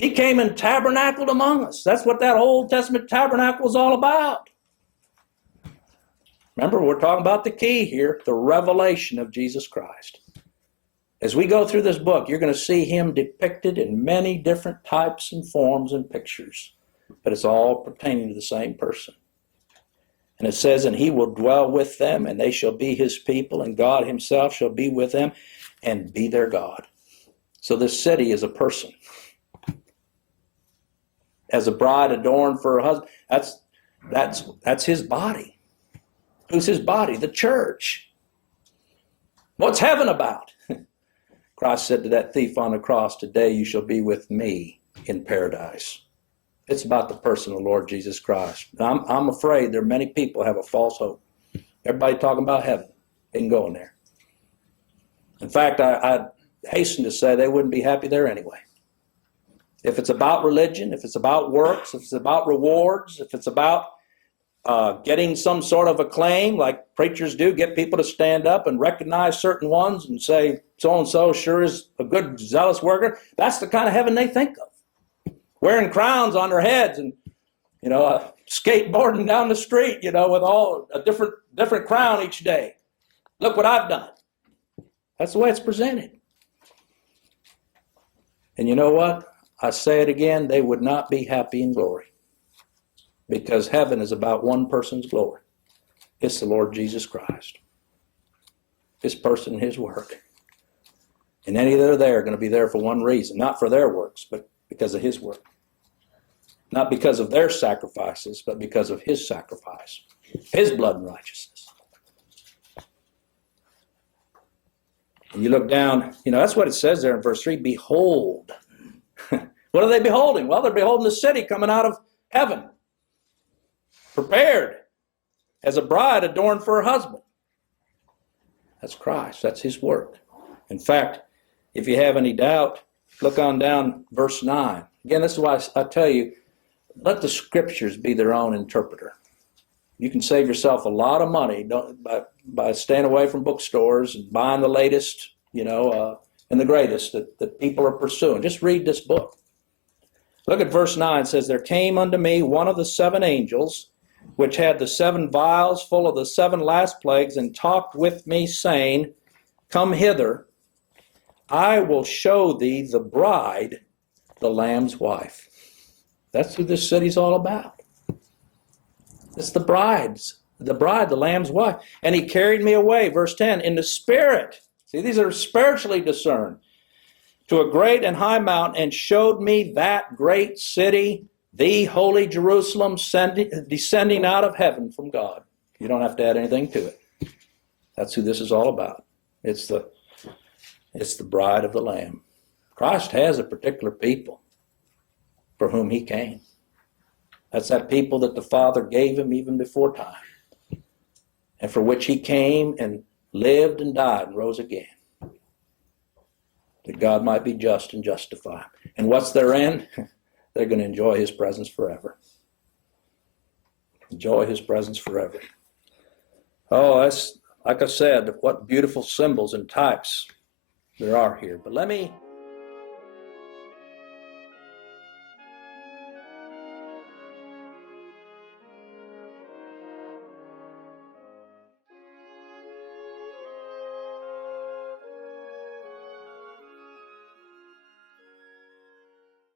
He came and tabernacled among us. That's what that Old Testament tabernacle was all about. Remember, we're talking about the key here, the revelation of Jesus Christ. As we go through this book, you're going to see him depicted in many different types and forms and pictures, but it's all pertaining to the same person. And it says, and he will dwell with them, and they shall be his people, and God himself shall be with them and be their God. So this city is a person. As a bride adorned for her husband, that's his body. Who's his body? The church. What's heaven about? Christ said to that thief on the cross, today you shall be with me in paradise. It's about the person of the Lord Jesus Christ. I'm afraid there are many people who have a false hope. Everybody talking about heaven isn't going there. In fact, I hasten to say they wouldn't be happy there anyway. If it's about religion, if it's about works, if it's about rewards, if it's about getting some sort of acclaim like preachers do, get people to stand up and recognize certain ones and say, so-and-so sure is a good, zealous worker, that's the kind of heaven they think of. Wearing crowns on their heads and, skateboarding down the street, with all a different crown each day. Look what I've done. That's the way it's presented. And you know what? I say it again, they would not be happy in glory. Because heaven is about one person's glory. It's the Lord Jesus Christ. His person, his work. And any that are there are going to be there for one reason. Not for their works, but because of his work. Not because of their sacrifices, but because of his sacrifice. His blood and righteousness. And you look down, that's what it says there in verse 3. Behold. What are they beholding? Well, they're beholding the city coming out of heaven. Prepared as a bride adorned for her husband. That's Christ. That's his work. In fact, if you have any doubt, look on down verse 9. Again, this is why I tell you, let the scriptures be their own interpreter. You can save yourself a lot of money by staying away from bookstores and buying the latest, and the greatest that people are pursuing. Just read this book. Look at verse 9. It says, there came unto me one of the 7 angels, which had the 7 vials full of the 7 last plagues, and talked with me, saying, come hither, I will show thee the bride, the Lamb's wife. That's who this city's all about. It's the bride, the Lamb's wife. And he carried me away, verse 10, in the spirit. See, these are spiritually discerned. To a great and high mountain, and showed me that great city, the holy Jerusalem, descending out of heaven from God. You don't have to add anything to it. That's who this is all about. It's the bride of the Lamb. Christ has a particular people for whom he came. That's that people that the Father gave him even before time, and for which he came and lived and died and rose again, that God might be just and justify. And what's their end? They're going to enjoy his presence forever. Enjoy his presence forever. Oh, that's, like I said, what beautiful symbols and types there are here. But let me